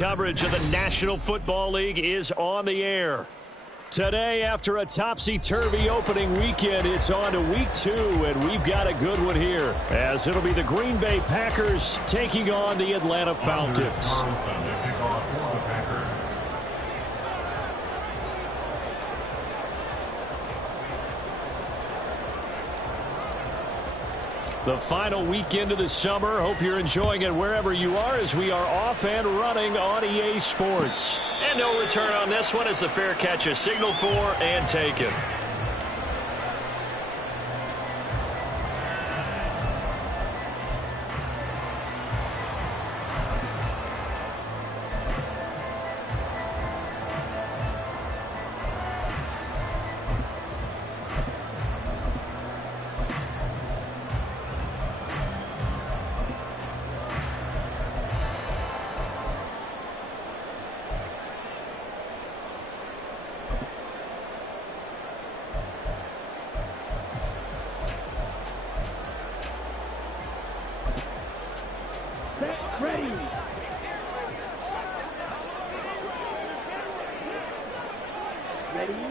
Coverage of the National Football League is on the air. Today, after a topsy-turvy opening weekend, it's on to week 2, and we've got a good one here, as it'll be the Green Bay Packers taking on the Atlanta Falcons. The final weekend of the summer. Hope you're enjoying it wherever you are as we are off and running on EA Sports. And no return on this one as the fair catch is signaled for and taken.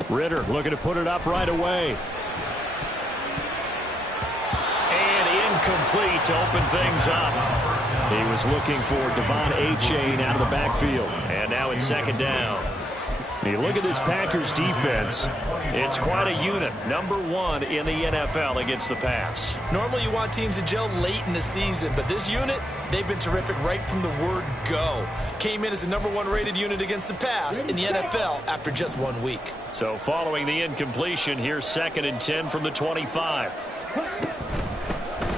Ritter looking to put it up right away. And incomplete to open things up. He was looking for Devon Achane out of the backfield. And now it's second down. You look at this Packers defense. It's quite a unit. Number 1 in the NFL against the pass. Normally you want teams to gel late in the season, but this unit, they've been terrific right from the word go. Came in as the number 1 rated unit against the pass in the NFL after just 1 week. So following the incompletion, here's 2nd and 10 from the 25.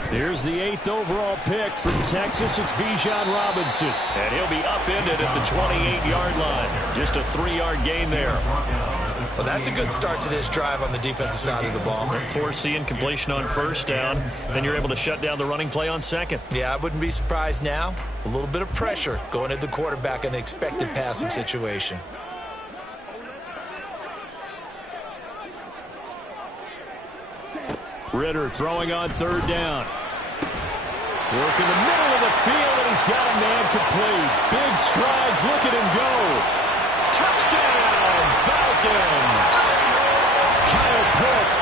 Here's the 8th overall pick from Texas. It's Bijan Robinson. And he'll be upended at the 28-yard line. Just a 3-yard gain there. Well, that's a good start to this drive on the defensive side of the ball. Force the incompletion on first down. Then you're able to shut down the running play on second. Yeah, I wouldn't be surprised now. A little bit of pressure going at the quarterback in an expected passing situation. Ritter throwing on 3rd down. Work in the middle of the field, and he's got a man complete. Big strides. Look at him go. Touchdown, Falcons. Kyle Pitts,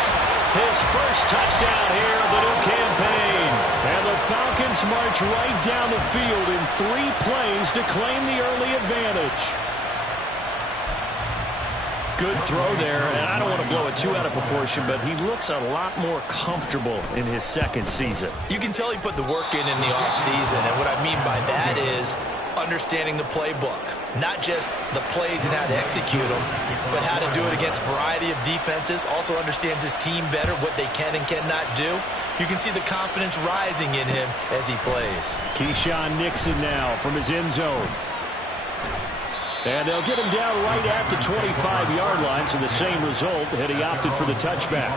his first touchdown here of the new campaign. And the Falcons march right down the field in 3 plays to claim the early advantage. Good throw there, and I don't want to blow it too out of proportion, but he looks a lot more comfortable in his 2nd season. You can tell he put the work in the offseason, and what I mean by that is understanding the playbook. Not just the plays and how to execute them, but how to do it against a variety of defenses. Also understands his team better, what they can and cannot do. You can see the confidence rising in him as he plays. Keyshawn Nixon now from his end zone. And they'll get him down right at the 25-yard line, so the same result, and he opted for the touchback.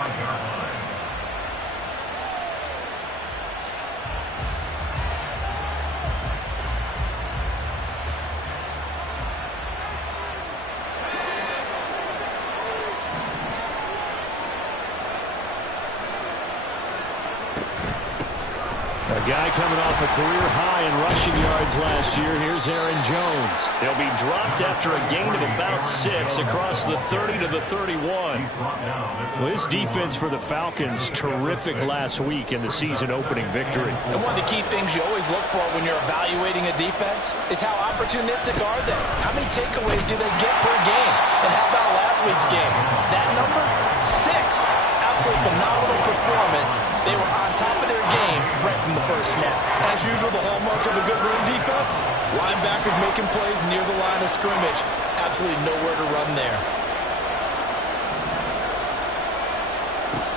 A guy coming off a career high in rushing yards last year. Here's Aaron Jones. He'll be dropped after a gain of about 6 across the 30 to the 31. Well, this defense for the Falcons, terrific last week in the season opening victory. And one of the key things you always look for when you're evaluating a defense is how opportunistic are they? How many takeaways do they get per game? And how about last week's game? That number, 6. Absolutely phenomenal performance. They were on top of their game right from the first snap. As usual, the hallmark of a good run defense, linebackers making plays near the line of scrimmage. Absolutely nowhere to run there.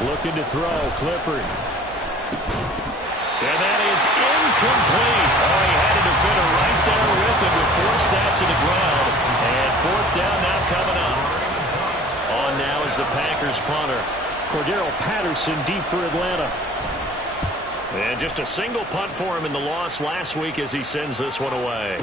Looking to throw, Clifford. And that is incomplete. Oh, he had a defender right there with him to force that to the ground. And 4th down now coming up. On now is the Packers punter. Cordero Patterson deep for Atlanta. And just a single punt for him in the loss last week as he sends this one away.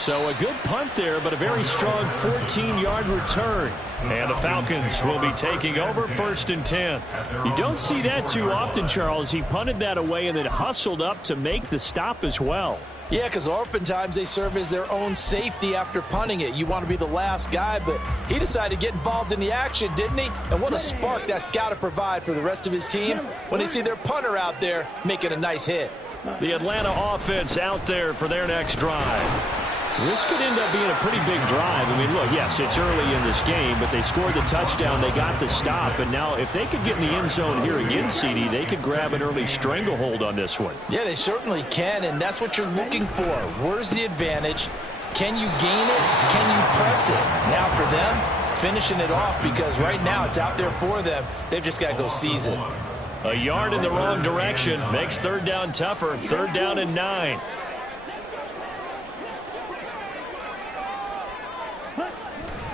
So a good punt there, but a very strong 14-yard return. And the Falcons will be taking over 1st and 10. You don't see that too often, Charles. He punted that away and then hustled up to make the stop as well. Yeah, because oftentimes they serve as their own safety after punting it. You want to be the last guy, but he decided to get involved in the action, didn't he? And what a spark that's got to provide for the rest of his team when they see their punter out there making a nice hit. The Atlanta offense out there for their next drive. This could end up being a pretty big drive. I mean, look, yes, it's early in this game, but they scored the touchdown. They got the stop. And now if they could get in the end zone here again, CD, they could grab an early stranglehold on this one. Yeah, they certainly can, and that's what you're looking for. Where's the advantage? Can you gain it? Can you press it? Now for them, finishing it off, because right now it's out there for them. They've just got to go seize it. A yard in the wrong direction makes 3rd down tougher. 3rd down and 9.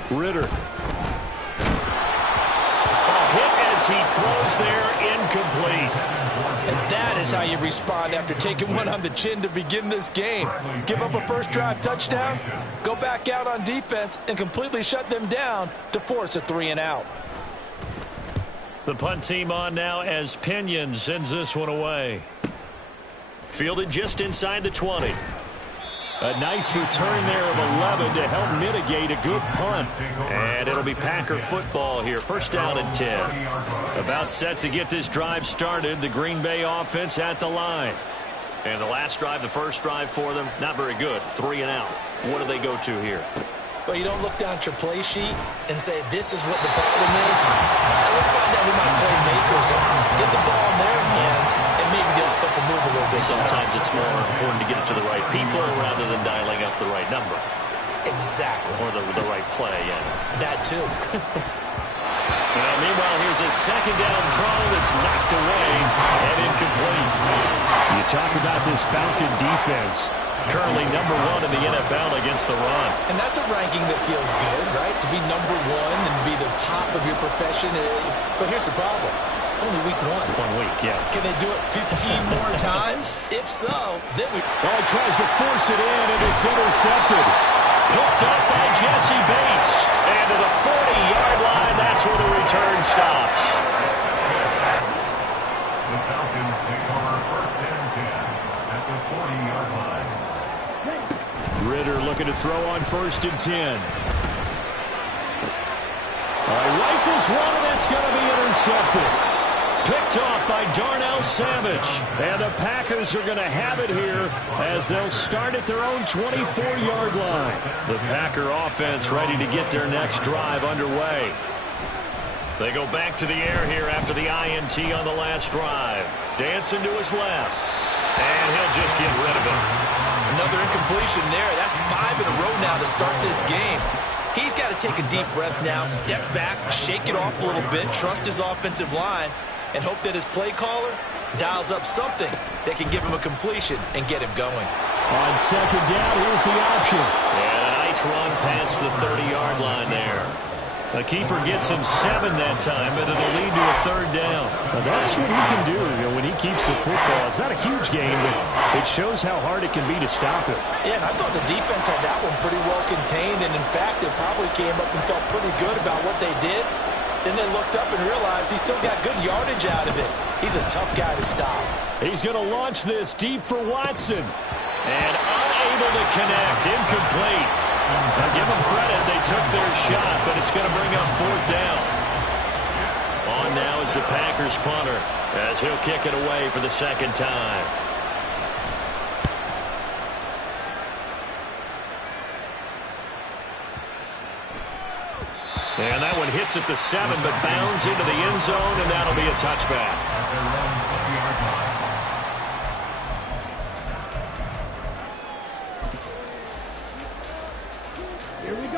Ritter. A hit as he throws there, incomplete. And that is how you respond after taking one on the chin to begin this game. Give up a first drive touchdown, go back out on defense, and completely shut them down to force a 3-and-out. The punt team on now as Pinion sends this one away. Fielded just inside the 20. A nice return there of 11 to help mitigate a good punt. And it'll be Packer football here. 1st down and 10. About set to get this drive started. The Green Bay offense at the line. And the last drive, the first drive for them, not very good. 3-and-out. What do they go to here? Well, you don't look down at your play sheet and say, this is what the problem is. Let's find out who my playmakers are. Get the ball in their hands, and maybe the offensive move a little bit. Sometimes it's more important to get it to the right people rather than dialing up the right number. Exactly. Or the right play, yeah. That too. Meanwhile, here's a 2nd down throw that's knocked away and incomplete. You talk about this Falcon defense. Currently number 1 in the NFL against the run. And that's a ranking that feels good, right? To be number 1 and be the top of your profession. But here's the problem. It's only week 1. 1 week, yeah. Can they do it 15 more times? If so, then we... Well, he tries to force it in, and it's intercepted. Picked up by Jesse Bates. And to the 40-yard line, that's where the return stops. The Falcons take over 1st and 10 at the 40-yard line. Ritter looking to throw on 1st and 10. Rifles one, and that's going to be intercepted. Picked off by Darnell Savage. And the Packers are going to have it here as they'll start at their own 24-yard line. The Packer offense ready to get their next drive underway. They go back to the air here after the INT on the last drive. Dancing to his left. And he'll just get rid of it. Another incompletion there. That's 5 in a row now to start this game. He's got to take a deep breath now, step back, shake it off a little bit, trust his offensive line, and hope that his play caller dials up something that can give him a completion and get him going. On 2nd down, here's the option. And a nice run past the 30-yard line there. The keeper gets him 7 that time, but it'll lead to a 3rd down. Now that's what he can do, when he keeps the football. It's not a huge game, but it shows how hard it can be to stop it. Yeah, and I thought the defense had that one pretty well contained, and in fact, they probably came up and felt pretty good about what they did. Then they looked up and realized he still got good yardage out of it. He's a tough guy to stop. He's going to launch this deep for Watson. And unable to connect, incomplete. Now give them credit, they took their shot, but it's going to bring up 4th down. On now is the Packers punter as he'll kick it away for the 2nd time. And that one hits at the 7, but bounds into the end zone, and that'll be a touchback.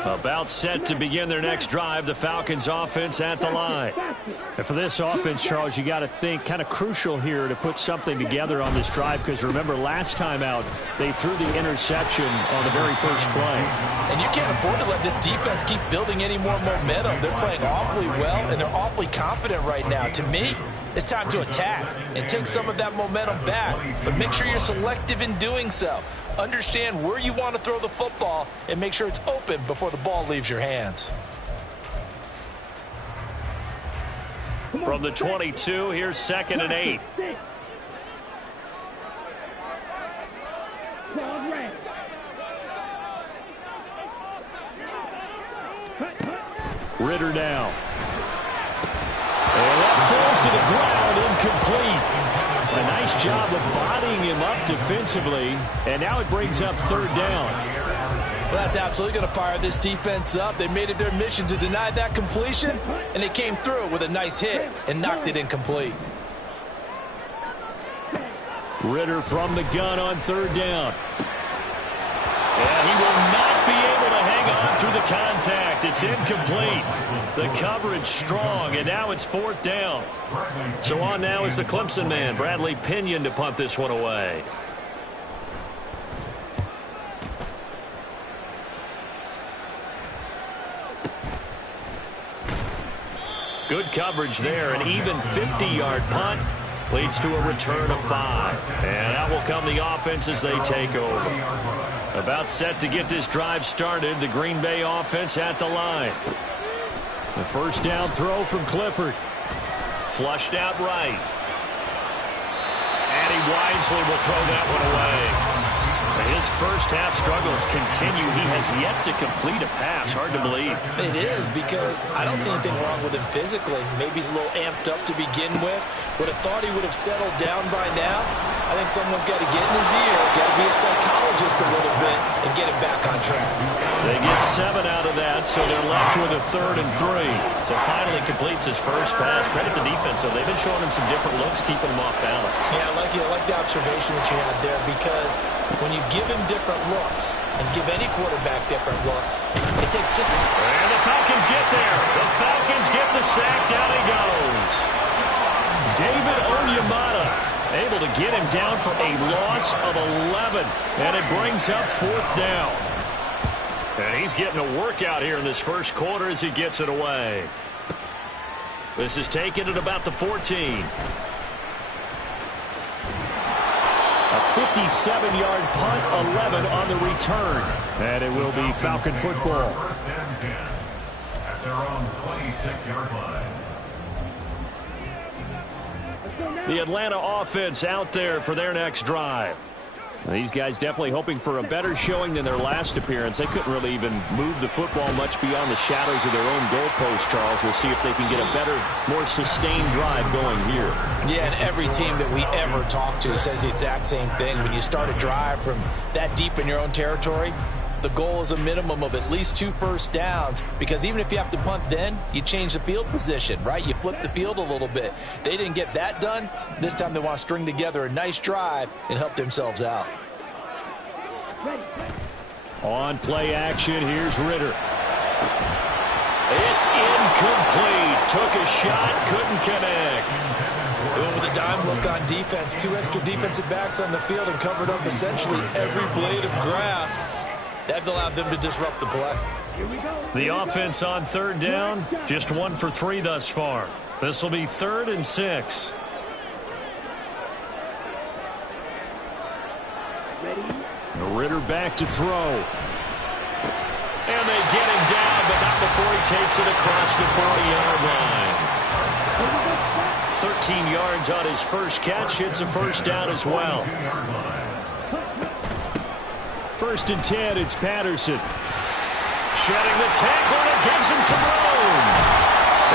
About set to begin their next drive, the Falcons offense at the line. And for this offense, Charles, you got to think kind of crucial here to put something together on this drive, because remember last time out they threw the interception on the very first play. And you can't afford to let this defense keep building any more momentum. They're playing awfully well, and they're awfully confident right now. To me, it's time to attack and take some of that momentum back, but make sure you're selective in doing so. Understand where you want to throw the football and make sure it's open before the ball leaves your hands. From the 22, here's 2nd and 8. Ridder now. And that falls to the ground, incomplete. A nice job of bodying him up defensively, and now it brings up 3rd down. Well, that's absolutely going to fire this defense up. They made it their mission to deny that completion, and they came through with a nice hit and knocked it incomplete. Ridder from the gun on 3rd down. And he will not be able to hang on through the contact. It's incomplete. The coverage strong, and now it's 4th down. So on now is the Clemson man, Bradley Pinion, to punt this one away. Good coverage there. An even 50-yard punt leads to a return of 5. And out will come the offense as they take over. About set to get this drive started. The Green Bay offense at the line. The 1st down throw from Clifford. Flushed out right. And he wisely will throw that one away. His first half struggles continue. He has yet to complete a pass. Hard to believe. It is, because I don't see anything wrong with him physically. Maybe he's a little amped up to begin with. Would have thought he would have settled down by now. I think someone's got to get in his ear, got to be a psychologist a little bit, and get him back on track. They get 7 out of that, so they're left with a 3rd and 3. So finally completes his first pass. Credit the defense, though. They've been showing him some different looks, keeping him off balance. Yeah, I like the observation that you had there, because when you give him different looks and give any quarterback different looks, it takes just a... And the Falcons get there. The Falcons get the sack. Down he goes. David Onyemata able to get him down for a loss of 11. And it brings up 4th down. And he's getting a workout here in this first quarter as he gets it away. This is taken at about the 14. A 57-yard punt, 11 on the return. And it will be Falcon football. 1st and 10 at their own 26-yard line. The Atlanta offense out there for their next drive. These guys definitely hoping for a better showing than their last appearance. They couldn't really even move the football much beyond the shadows of their own goalpost, Charles. We'll see if they can get a better, more sustained drive going here. Yeah, and every team that we ever talk to says the exact same thing. When you start a drive from that deep in your own territory, the goal is a minimum of at least 2 first downs, because even if you have to punt then, you change the field position, right? You flip the field a little bit. They didn't get that done. This time they want to string together a nice drive and help themselves out. On play action, here's Ridder. It's incomplete. Took a shot, couldn't connect. They went with a dime look on defense. 2 extra defensive backs on the field and covered up essentially every blade of grass. That allowed them to disrupt the play. The offense on 3rd down, just 1 for 3 thus far. This will be 3rd and 6. Ridder back to throw. And they get him down, but not before he takes it across the 40-yard line. 13 yards on his first catch. It's a 1st down as well. 1st and 10, it's Patterson. Shedding the tackle, and it gives him some room.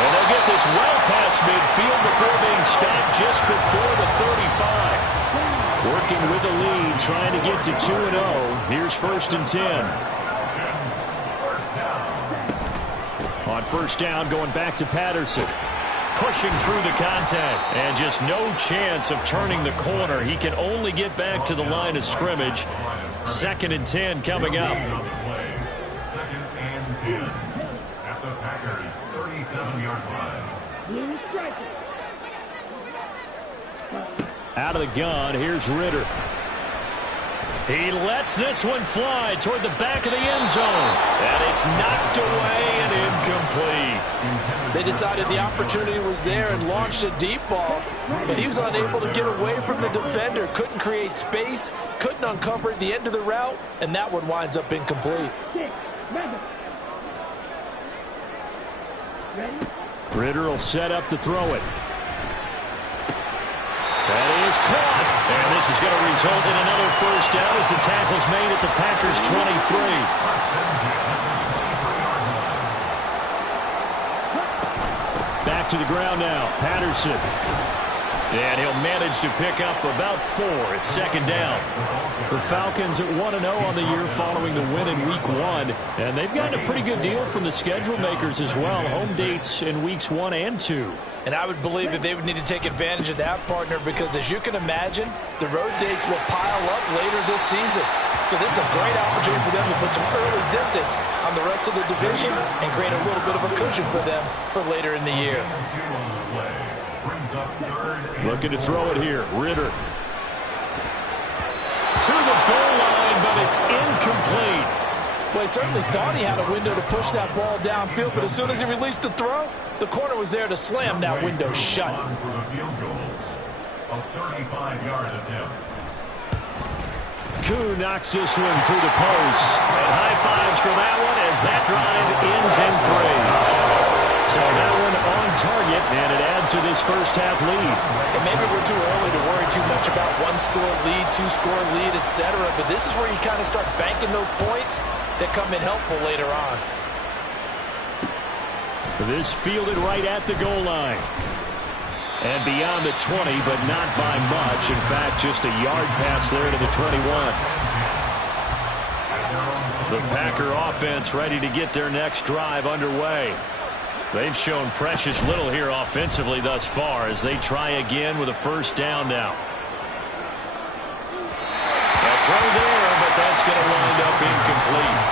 And they'll get this well past midfield before being stopped just before the 35. Working with the lead, trying to get to 2-0. Here's 1st and 10. On 1st down, going back to Patterson. Pushing through the contact, and just no chance of turning the corner. He can only get back to the line of scrimmage. 2nd and 10 coming up. 2nd and 10 at the Packers' 37-yard line. Out of the gun, here's Ridder. He lets this one fly toward the back of the end zone. And it's knocked away and incomplete. They decided the opportunity was there and launched a deep ball, but he was unable to get away from the defender, couldn't create space, couldn't uncover at the end of the route, and that one winds up incomplete. Ridder will set up to throw it. That is caught. And this is going to result in another first down as the tackle's made at the Packers' 23. Back to the ground now. Patterson. And he'll manage to pick up about 4 at second down. The Falcons at 1-0 on the year following the win in Week 1. And they've gotten a pretty good deal from the schedule makers as well. Home dates in Weeks 1 and 2. And I would believe that they would need to take advantage of that, partner, because as you can imagine, the road dates will pile up later this season. So this is a great opportunity for them to put some early distance on the rest of the division and create a little bit of a cushion for them for later in the year. Looking to throw it here. Ridder. To the goal line, but it's incomplete. Well, he certainly thought he had a window to push that ball downfield, but as soon as he released the throw, the corner was there to slam that window shut. A 35-yard attempt. Koo knocks this one through the post. And high fives for that one as that drive ends in 3. So that one on target, and it adds to this first-half lead. And maybe we're too early to worry too much about one-score lead, two-score lead, etc. But this is where you kind of start banking those points that come in helpful later on. This fielded right at the goal line. And beyond the 20, but not by much. In fact, just a yard pass there to the 21. The Packer offense ready to get their next drive underway. They've shown precious little here offensively thus far as they try again with a first down now. A throw there, but that's going to wind up incomplete.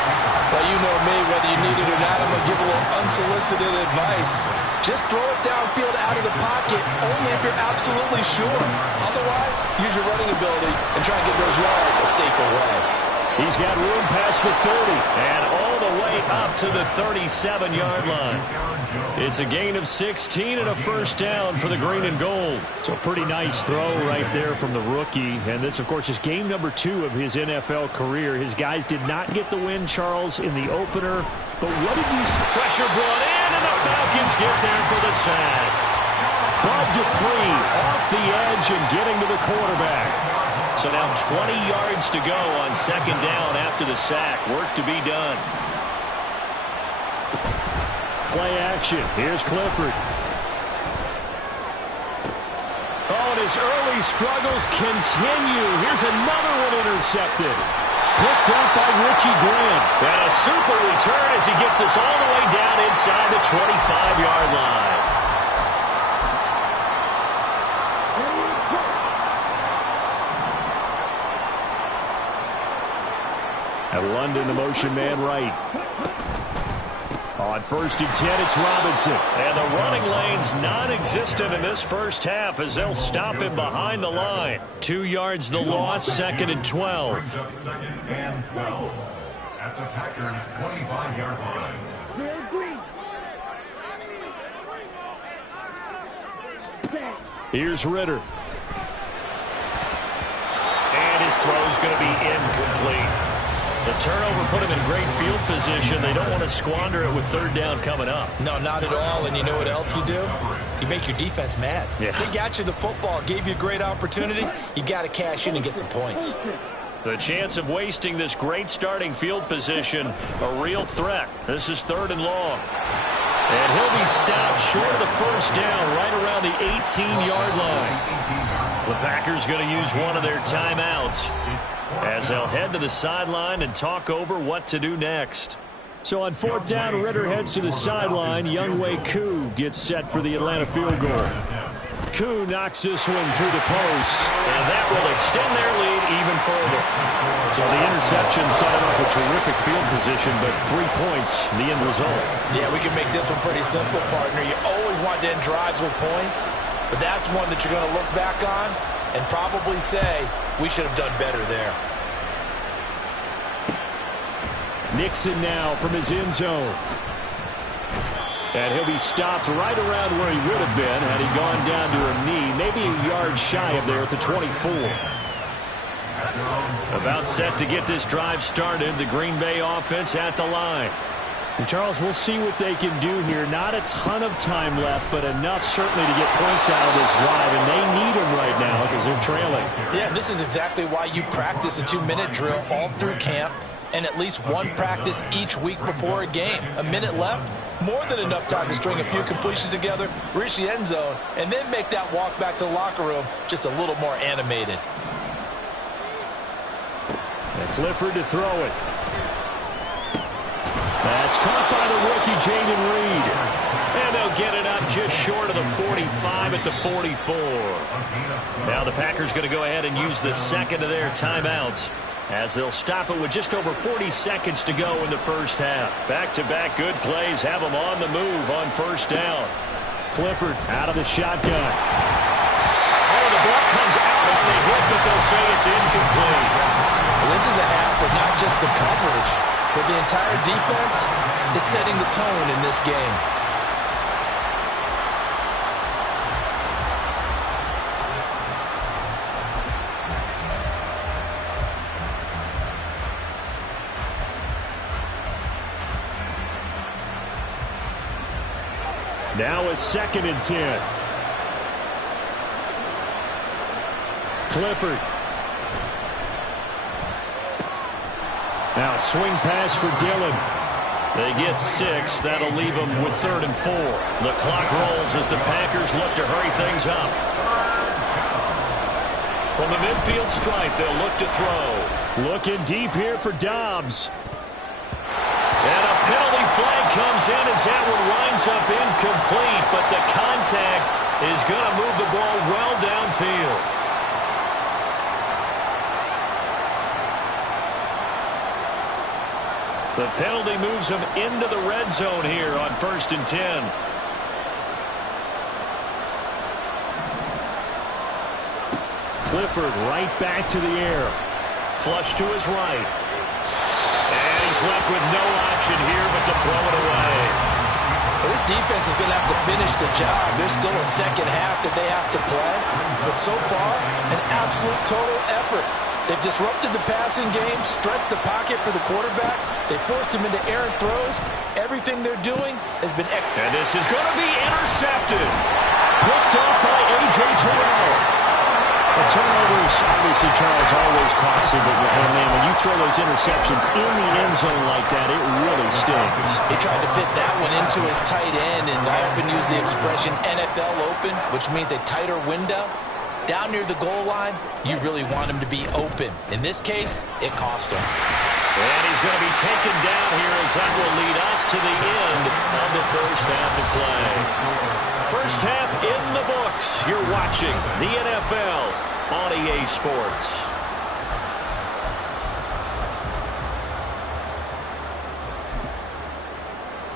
Well, you know me, whether you need it or not, I'm going to give a little unsolicited advice. Just throw it downfield out of the pocket only if you're absolutely sure. Otherwise, use your running ability and try and get those yards a safer way. He's got room past the 30 and all the way up to the 37-yard line. It's a gain of 16 and a first down for the green and gold. So a pretty nice throw right there from the rookie. And this, of course, is game number 2 of his NFL career. His guys did not get the win, Charles, in the opener. But what did you see? Pressure brought in, and the Falcons get there for the sack. Bud Dupree off the edge and getting to the quarterback. So now 20 yards to go on second down after the sack. Work to be done. Play action. Here's Clifford. Oh, and his early struggles continue. Here's another one intercepted. Picked up by Richie Grant. And a super return as he gets us all the way down inside the 25-yard line. At London, the motion man right. On first and 10, it's Robinson. And the running lane's non-existent in this first half as they'll stop him behind the line. 2 yards the loss, second and 12. Second and 12 at the Packers' 25-yard line. Here's Ridder. And his throw's going to be incomplete. The turnover put him in great field position. They don't want to squander it with third down coming up. No, not at all. And you know what else you do? You make your defense mad. Yeah. They got you the football, gave you a great opportunity. You got to cash in and get some points. The chance of wasting this great starting field position, a real threat. This is third and long. And he'll be stopped short of the first down right around the 18-yard line. The Packers going to use one of their timeouts as they'll head to the sideline and talk over what to do next. So on fourth down, Ridder heads to the sideline. Younghoe Koo gets set for the Atlanta field goal. Koo knocks this one through the post, and that will extend their lead even further. So the interception set him up a terrific field position, but 3 points, the end result. Yeah, we can make this one pretty simple, partner. You always want to end drives with points, but that's one that you're going to look back on and probably say, we should have done better there. Nixon now from his end zone. And he'll be stopped right around where he would have been had he gone down to a knee, maybe a yard shy of there at the 24. About set to get this drive started, the Green Bay offense at the line. And Charles, we'll see what they can do here. Not a ton of time left, but enough certainly to get points out of this drive, and they need them right now because they're trailing. Yeah, and this is exactly why you practice a 2-minute drill all through camp and at least one practice each week before a game. A minute left, more than enough time to string a few completions together, reach the end zone, and then make that walk back to the locker room just a little more animated. And Clifford to throw it. That's caught by the rookie, Jayden Reed. And they'll get it up just short of the 45 at the 44. Now the Packers going to go ahead and use the second of their timeouts as they'll stop it with just over 40 seconds to go in the first half. Back-to-back good plays have them on the move on first down. Clifford out of the shotgun. Oh, the ball comes out on the hit, but they'll say it's incomplete. Well, this is a half with not just the coverage, but the entire defense is setting the tone in this game. Now a 2nd and 10. Clifford. Now swing pass for Dillon. They get 6. That'll leave them with 3rd and 4. The clock rolls as the Packers look to hurry things up. From the midfield stripe, they'll look to throw. Looking deep here for Dobbs. And a penalty flag comes in as that one winds up incomplete, but the contact is going to move the ball well downfield. The penalty moves them into the red zone here on 1st and 10. Clifford right back to the air. Flush to his right. And he's left with no option here but to throw it away. Well, this defense is going to have to finish the job. There's still a second half that they have to play. But so far, an absolute total effort. They've disrupted the passing game, stressed the pocket for the quarterback. They forced him into errant throws. Everything they're doing has been excellent. And this is going to be intercepted. Picked off by A.J. Terrell. The turnovers, obviously, Charles, always costly, but man, when you throw those interceptions in the end zone like that, it really stings. He tried to fit that one into his tight end, and I often use the expression NFL open, which means a tighter window. Down near the goal line, you really want him to be open. In this case, it cost him. And he's going to be taken down here as that will lead us to the end of the first half of play. First half in the books. You're watching the NFL on EA Sports.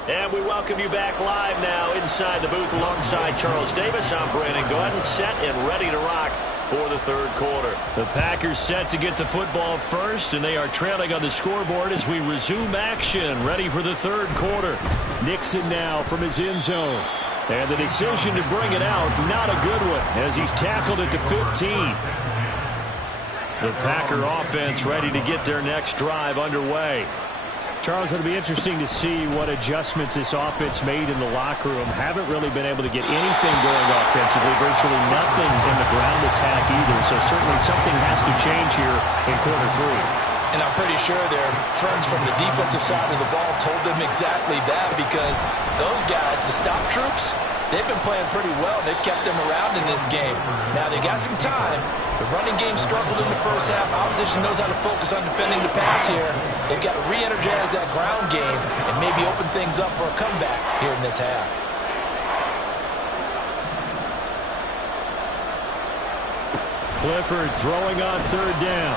And we welcome you back live now inside the booth alongside Charles Davis. I'm Brandon Gaudin, set and ready to rock for the third quarter. The Packers set to get the football first, and they are trailing on the scoreboard as we resume action, ready for the third quarter. Nixon now from his end zone. And the decision to bring it out, not a good one, as he's tackled at the 15. The Packer offense ready to get their next drive underway. Charles, it'll be interesting to see what adjustments this offense made in the locker room. Haven't really been able to get anything going offensively, virtually nothing in the ground attack either. So certainly something has to change here in quarter 3. And I'm pretty sure their friends from the defensive side of the ball told them exactly that, because those guys, the stop troops, they've been playing pretty well. They've kept them around in this game. Now they got some time. The running game struggled in the first half. Opposition knows how to focus on defending the pass here. They've got to re-energize that ground game and maybe open things up for a comeback here in this half. Clifford throwing on third down.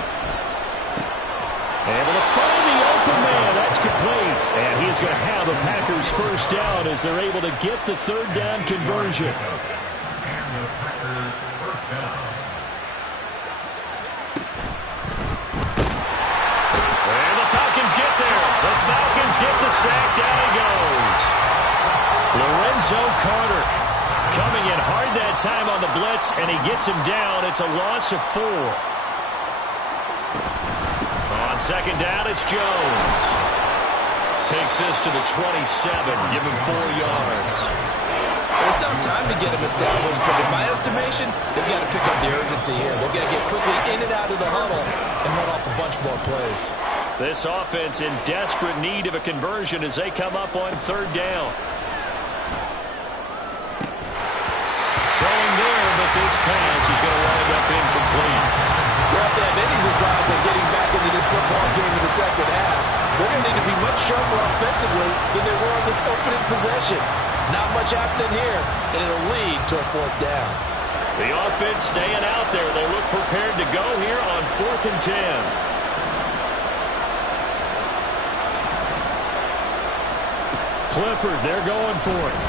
Able to find the open man. That's complete. And he is going to have the Packers first down as they're able to get the third down conversion. And the Packers first down. And the Falcons get there. The Falcons get the sack. Down he goes. Lorenzo Carter coming in hard that time on the blitz, and he gets him down. It's a loss of 4. On second down, it's Jones. Takes this to the 27. Give him 4 yards. It's tough time to get him established, but in my estimation, they've got to pick up the urgency here. They've got to get quickly in and out of the huddle and run off a bunch more plays. This offense in desperate need of a conversion as they come up on third down. Throwing there, but this pass is going to wind up incomplete. Well, if they have any designs on getting back into this football game in the second half, they're going to need to be much sharper offensively than they were on this opening possession. Not much happening here, and it'll lead to a 4th down. The offense staying out there. They look prepared to go here on 4th and 10. Clifford, they're going for it.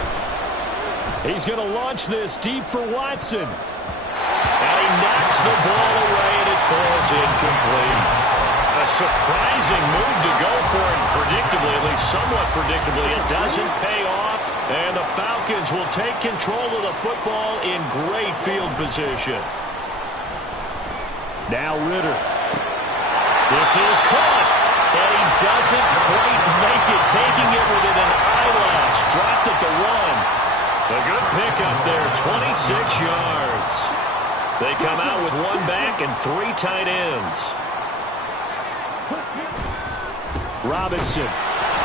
He's going to launch this deep for Watson. And he knocks the ball away, and it falls incomplete. A surprising move to go for it. Predictably, at least somewhat predictably, it doesn't pay off. And the Falcons will take control of the football in great field position. Now Ritter. This is caught. And he doesn't quite make it, taking it within an eyelash. Dropped at the 1. A good pickup there, 26 yards. They come out with 1 back and 3 tight ends. Robinson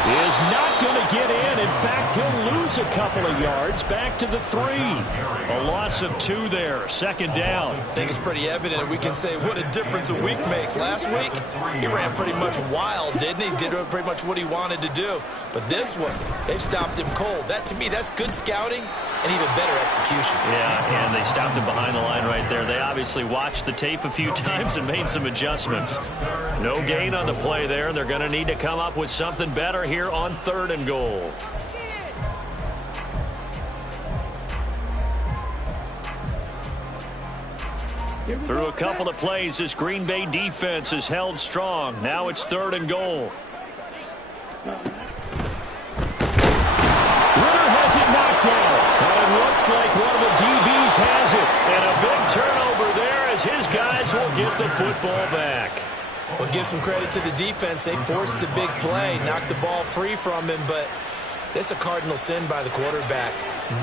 is not going to get in. In fact, he'll lose a couple of yards back to the 3. A loss of 2 there. 2nd down. I think it's pretty evident. We can say what a difference a week makes. Last week, he ran pretty much wild, didn't he? Did pretty much what he wanted to do. But this one, they stopped him cold. That, to me, that's good scouting and even better execution. Yeah, and they stopped him behind the line right there. They obviously watched the tape a few times and made some adjustments. No gain on the play there. They're going to need to come up with something better here on 3rd and goal. Through a couple of plays, this Green Bay defense is held strong. Now it's 3rd and goal. Ritter has it knocked down. And it looks like one of the DBs has it. And a big turnover there as his guys will get the football back. Well, give some credit to the defense. They forced the big play, knocked the ball free from him, but it's a cardinal sin by the quarterback.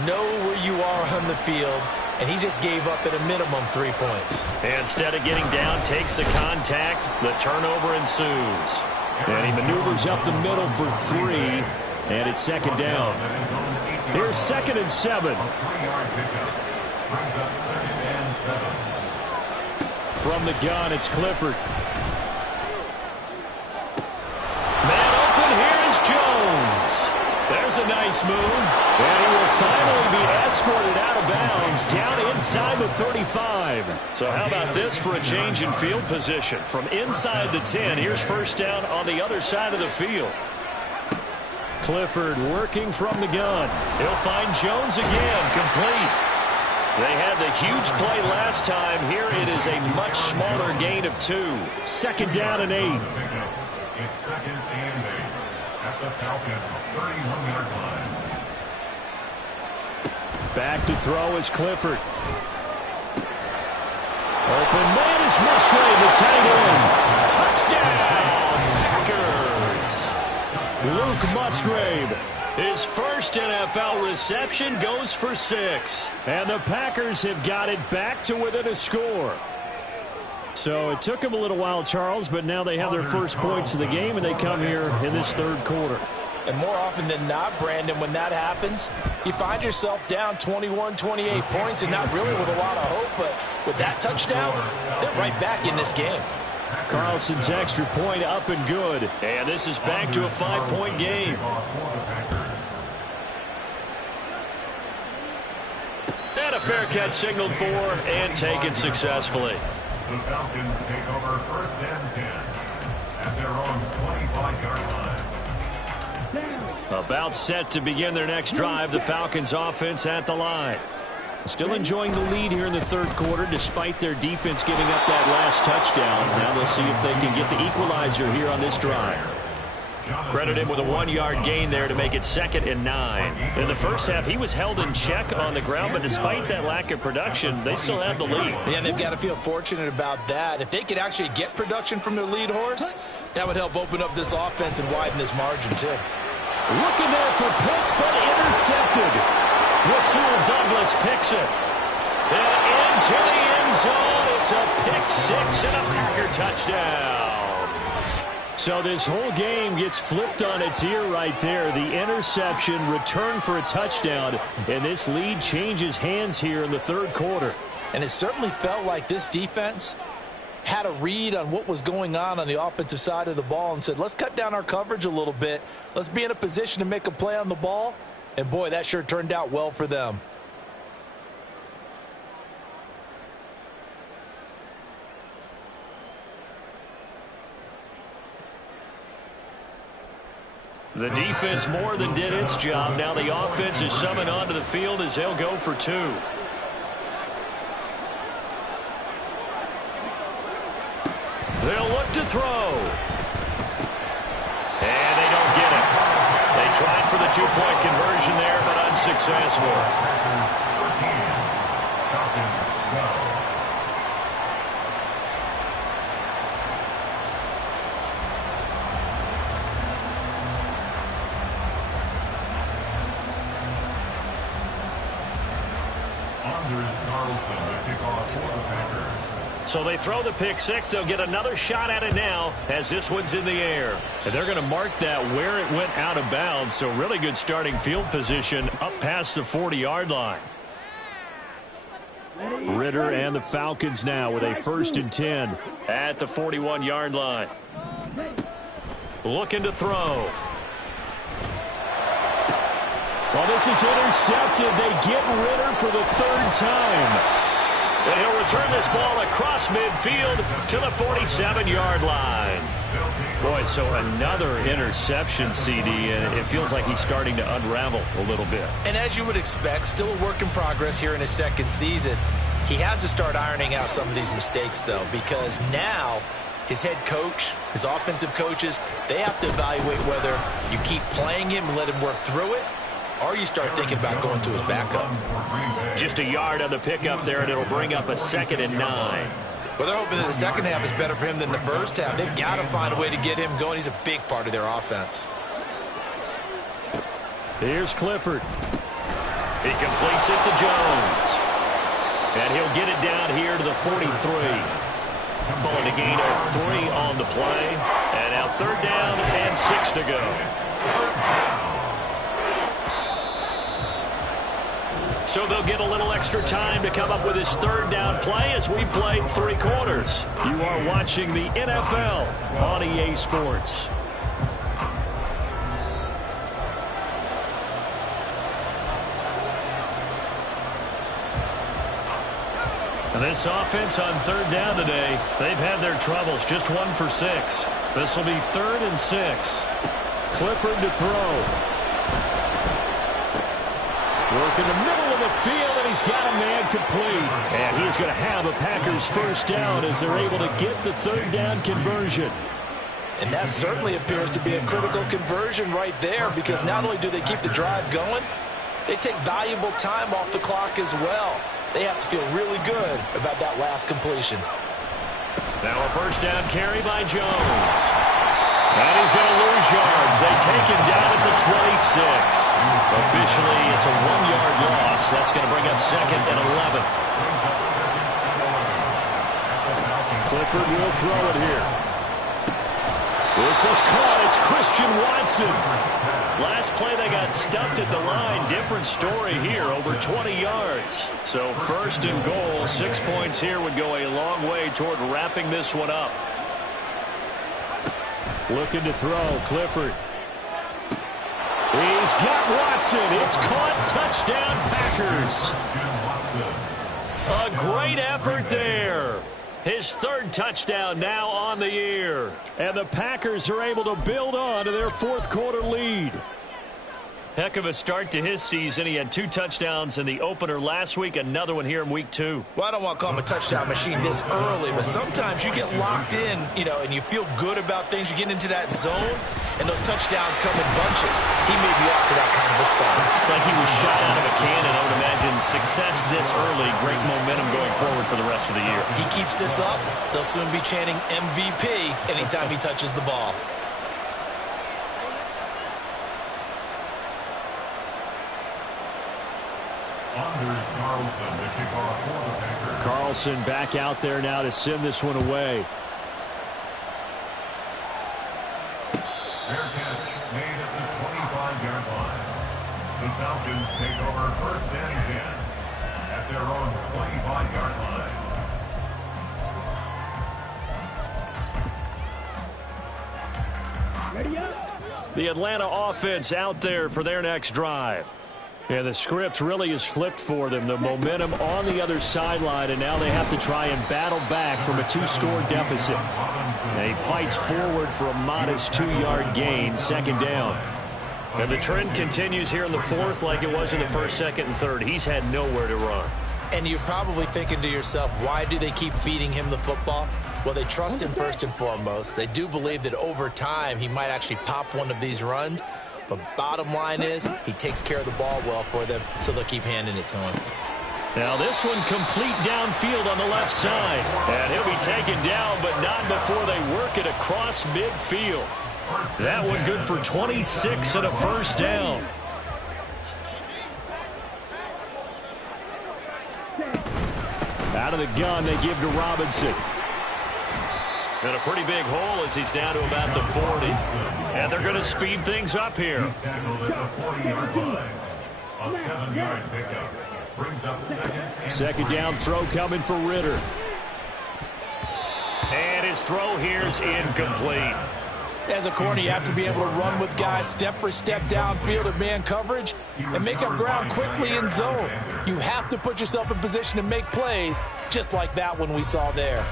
Know where you are on the field, and he just gave up at a minimum 3 points. And instead of getting down, takes the contact. The turnover ensues. And he maneuvers up the middle for 3, and it's 2nd down. Here's 2nd and 7. From the gun, it's Clifford. Man open, here is Jones. There's a nice move. And he will finally be escorted out of bounds down inside the 35. So how about this for a change in field position? From inside the 10, here's 1st down on the other side of the field. Clifford working from the gun. He'll find Jones again, complete. They had the huge play last time. Here it is a much smaller gain of 2. 2nd down and 8. It's 2nd and 8 at the Falcons' 31-yard line. Back to throw is Clifford. Open man is Musgrave, the tight end. Touchdown, Packers. Luke Musgrave. His first NFL reception goes for 6. And the Packers have got it back to within a score. So it took them a little while, Charles, but now they have their first points of the game, and they come here in this 3rd quarter. And more often than not, Brandon, when that happens, you find yourself down 21, 28 points, and not really with a lot of hope, but with that touchdown, they're right back in this game. Carlson's extra point up and good. And this is back to a 5-point game. And a fair catch signaled for and taken successfully. The Falcons take over 1st and 10 at their own 25-yard line. About set to begin their next drive, the Falcons offense at the line. Still enjoying the lead here in the 3rd quarter despite their defense giving up that last touchdown. Now they'll see if they can get the equalizer here on this drive. Credit him with a 1-yard gain there to make it 2nd and 9. In the first half, he was held in check on the ground, but despite that lack of production, they still have the lead. Yeah, they've got to feel fortunate about that. If they could actually get production from their lead horse, that would help open up this offense and widen this margin, too. Looking there for Pitts, but intercepted. Rasul Douglas picks it. And into the end zone. It's a pick 6 and a Packer touchdown. So this whole game gets flipped on its ear right there. The interception, return for a touchdown, and this lead changes hands here in the third quarter. And it certainly felt like this defense had a read on what was going on the offensive side of the ball and said, let's cut down our coverage a little bit. Let's be in a position to make a play on the ball. And, boy, that sure turned out well for them. The defense more than did its job. Now the offense is summoned onto the field as they'll go for 2. They'll look to throw. And they don't get it. They tried for the 2-point conversion there, but unsuccessful. So they throw the pick 6. They'll get another shot at it now as this one's in the air. And they're going to mark that where it went out of bounds. So really good starting field position up past the 40-yard line. Ritter and the Falcons now with a 1st and 10 at the 41-yard line. Looking to throw. Well, this is intercepted. They get Ritter for the 3rd time. And he'll return this ball across midfield to the 47-yard line. Boy, so another interception, CD, and it feels like he's starting to unravel a little bit. And as you would expect, still a work in progress here in his 2nd season. He has to start ironing out some of these mistakes, though, because now his head coach, his offensive coaches, they have to evaluate whether you keep playing him and let him work through it, or you start thinking about going to his backup. Just a yard on the pickup there, and it'll bring up a 2nd and 9. Well, they're hoping that the second half is better for him than the first half. They've got to find a way to get him going. He's a big part of their offense. Here's Clifford. He completes it to Jones. And he'll get it down here to the 43. Pulling a gain of 3 on the play. And now 3rd down and 6 to go. So they'll get a little extra time to come up with his 3rd down play as we played 3 quarters. You are watching the NFL on EA Sports. And this offense on 3rd down today, they've had their troubles. Just 1 for 6. This will be 3rd and 6. Clifford to throw. Work in the middle of the field, and he's got a man complete. And he's going to have a Packers 1st down as they're able to get the 3rd down conversion. And that certainly appears to be a critical conversion right there, because not only do they keep the drive going, they take valuable time off the clock as well. They have to feel really good about that last completion. Now a 1st down carry by Jones. And he's going to lose yards. They take him down at the 26. Officially, it's a 1-yard loss. That's going to bring up 2nd and 11. Clifford will throw it here. This is caught. It's Christian Watson. Last play, they got stuffed at the line. Different story here, over 20 yards. So 1st and goal, 6 points here would go a long way toward wrapping this one up. Looking to throw, Clifford. He's got Watson. It's caught. Touchdown, Packers. A great effort there. His 3rd touchdown now on the year. And the Packers are able to build on to their 4th quarter lead. Heck of a start to his season. He had 2 touchdowns in the opener last week, another one here in week 2. Well, I don't want to call him a touchdown machine this early, but sometimes you get locked in, and you feel good about things. You get into that zone, and those touchdowns come in bunches. He may be off to that kind of a start. It's like he was shot out of a cannon. I would imagine success this early, great momentum going forward for the rest of the year. He keeps this up, they'll soon be chanting MVP anytime he touches the ball. Anders Carlson to kick off for the Packers. Carlson back out there now to send this one away. Fair catch made at the 25-yard line. The Falcons take over first and 10 at their own 25-yard line. Ready up. The Atlanta offense out there for their next drive. Yeah, the script really is flipped for them. The momentum on the other sideline, and now they have to try and battle back from a 2-score deficit. And he fights forward for a modest 2-yard gain, second down. And the trend continues here in the fourth like it was in the first, second, and third. He's had nowhere to run. And you're probably thinking to yourself, why do they keep feeding him the football? Well, they trust him first and foremost. They do believe that over time he might actually pop one of these runs. But bottom line is, he takes care of the ball well for them, so they'll keep handing it to him. Now this one complete downfield on the left side. And he'll be taken down, but not before they work it across midfield. That one good for 26 and a first down. Out of the gun, they give to Robinson. And a pretty big hole as he's down to about the 40. And they're going to speed things up here. He's tackled at the 40-yard line. A 7-yard pickup brings up second down throw coming for Ritter. And his throw here's incomplete. As a corner, you have to be able to run with guys step for step downfield of man coverage and make up ground quickly in zone. You have to put yourself in position to make plays, just like that one we saw there.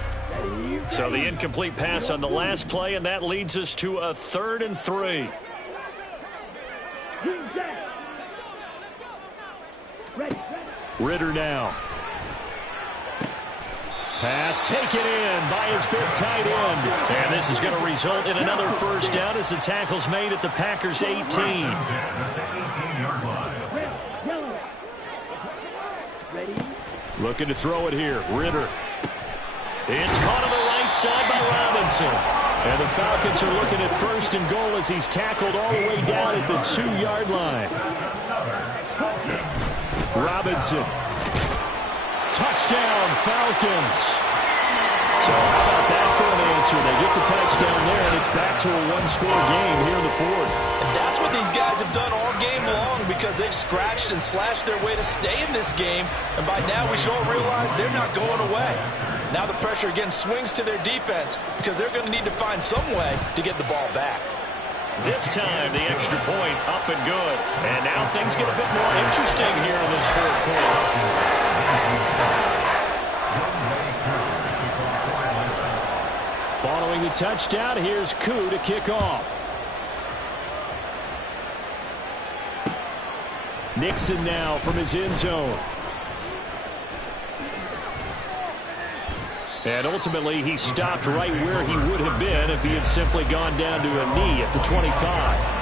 So the incomplete pass on the last play, and that leads us to a 3rd and 3. Ritter now. Pass taken in by his big tight end. And this is going to result in another first down as the tackle's made at the Packers' 18. Looking to throw it here. Ritter. It's caught on the right side by Robinson. And the Falcons are looking at 1st and goal as he's tackled all the way down at the 2-yard line. Robinson. Touchdown, Falcons. So how about that for an answer? They get the touchdown there, and it's back to a 1-score game here in the 4th. And that's what these guys have done all game long because they've scratched and slashed their way to stay in this game. And by now we should all realize they're not going away. Now the pressure again swings to their defense because they're going to need to find some way to get the ball back. This time, the extra point up and good. And now things get a bit more interesting here in this 4th quarter. Following the touchdown, here's Koo to kick off. Nixon now from his end zone. And ultimately, he stopped right where he would have been if he had simply gone down to a knee at the 25.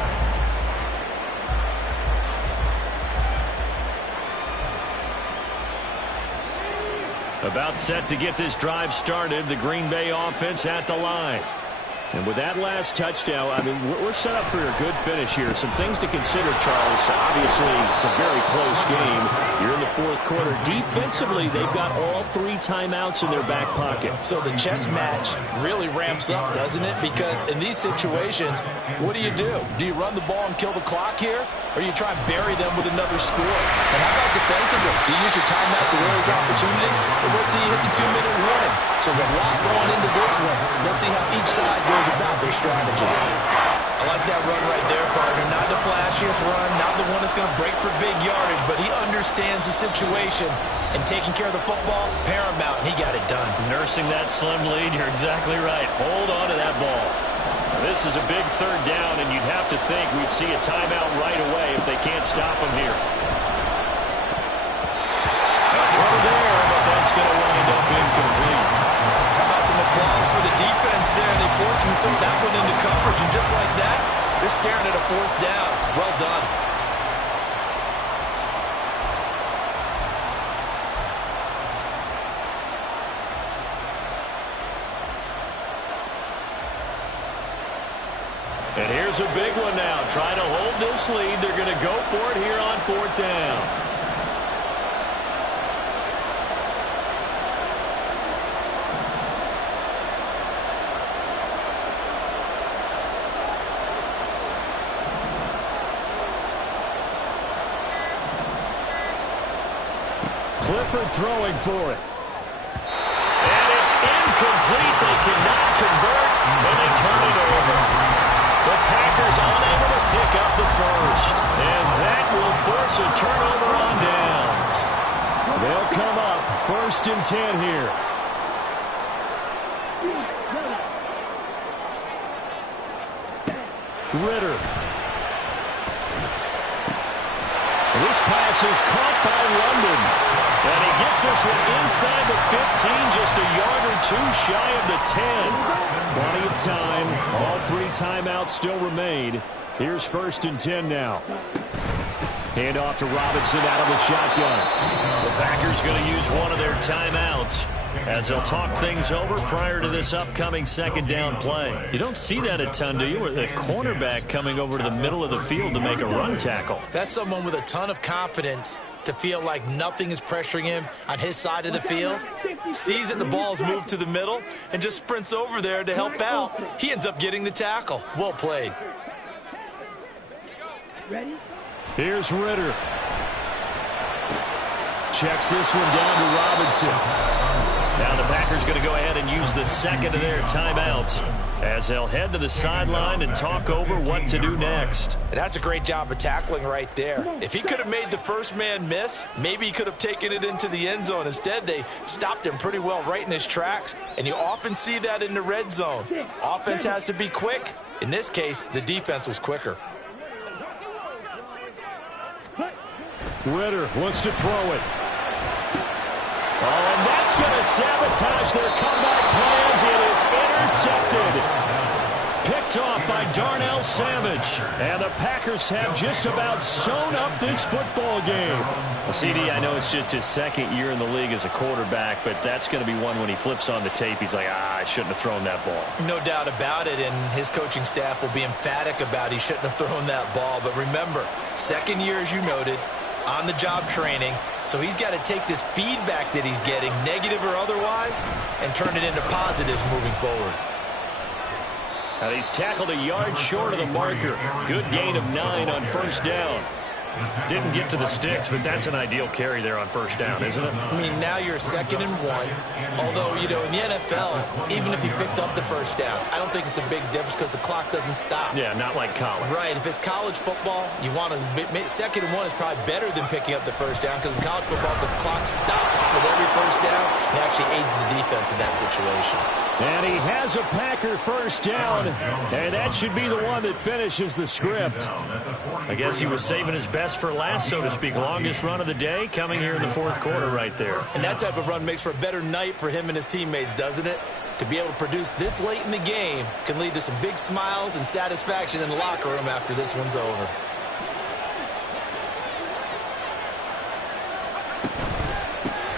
About set to get this drive started, the Green Bay offense at the line. And with that last touchdown, I mean, we're set up for a good finish here. Some things to consider, Charles. Obviously, it's a very close game. You're in the 4th quarter. Defensively, they've got all 3 timeouts in their back pocket. So the chess match really ramps up, doesn't it? Because in these situations, what do? Do you run the ball and kill the clock here? Or you try and bury them with another score? And how about defensively? Do you use your timeouts at early opportunity? Or wait till you hit the 2-minute warning? So there's a lot going into this one. Let's see how each side goes about their strategy. I like that run right there, partner. Not the flashiest run, not the one that's going to break for big yardage, but he understands the situation, and taking care of the football, paramount, and he got it done. Nursing that slim lead, you're exactly right. Hold on to that ball. This is a big third down, and you'd have to think we'd see a timeout right away if they can't stop them here. A throw there, but that's going to wind up incomplete. How about some applause for the defense there? They forced him to throw that one into coverage, and just like that, they're staring at a fourth down. Well done. And here's a big one now. Trying to hold this lead. They're going to go for it here on fourth down. Clifford throwing for it. And it's incomplete. They cannot convert, and they turn it over. The Packers unable to pick up the first. And that will force a turnover on downs. They'll come up 1st and 10 here. Ritter. This pass is caught by London. And he gets this one inside the 15, just a yard or two shy of the 10. Plenty of time. All 3 timeouts still remain. Here's 1st and 10 now. Hand off to Robinson out of the shotgun. The Packers going to use one of their timeouts as they'll talk things over prior to this upcoming 2nd down play. You don't see that a ton, do you? With a cornerback coming over to the middle of the field to make a run tackle. That's someone with a ton of confidence to feel like nothing is pressuring him on his side of the field. Sees that the ball's moved to the middle and just sprints over there to help out. He ends up getting the tackle. Well played. Here's Ritter. Checks this one down to Robinson. Now the Packers going to go ahead and use the 2nd of their timeouts as they'll head to the sideline and talk over what to do next. And that's a great job of tackling right there. If he could have made the first man miss, maybe he could have taken it into the end zone. Instead, they stopped him pretty well right in his tracks, and you often see that in the red zone. Offense has to be quick. In this case, the defense was quicker. Ritter wants to throw it. Oh, and that's going to sabotage their comeback plans. It is intercepted. Picked off by Darnell Savage. And the Packers have just about sewn up this football game. CD, I know it's just his 2nd year in the league as a quarterback, but that's going to be one when he flips on the tape. He's like, I shouldn't have thrown that ball. No doubt about it, and his coaching staff will be emphatic about he shouldn't have thrown that ball. But remember, 2nd year, as you noted, on-the-job training, so he's got to take this feedback that he's getting, negative or otherwise, and turn it into positives moving forward. Now he's tackled a yard short of the marker. Good gain of 9 on 1st down. Didn't get to the sticks, but that's an ideal carry there on 1st down, isn't it? I mean, now you're 2nd and 1. Although, you know, in the NFL, even if he picked up the 1st down, I don't think it's a big difference because the clock doesn't stop. Yeah, not like college. Right. If it's college football, you want to 2nd and 1 is probably better than picking up the 1st down because in college football, the clock stops with every 1st down and actually aids the defense in that situation. And he has a Packer 1st down, and that should be the one that finishes the script. I guess he was saving his best for last, so to speak. Longest run of the day coming here in the 4th quarter right there. And that type of run makes for a better night for him and his teammates, doesn't it? To be able to produce this late in the game can lead to some big smiles and satisfaction in the locker room after this one's over.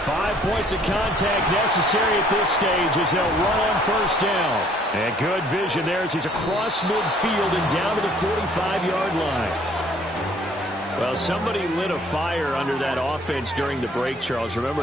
Five points of contact necessary at this stage as they'll run on 1st down. And good vision there as he's across midfield and down to the 45-yard line. Well, somebody lit a fire under that offense during the break, Charles. Remember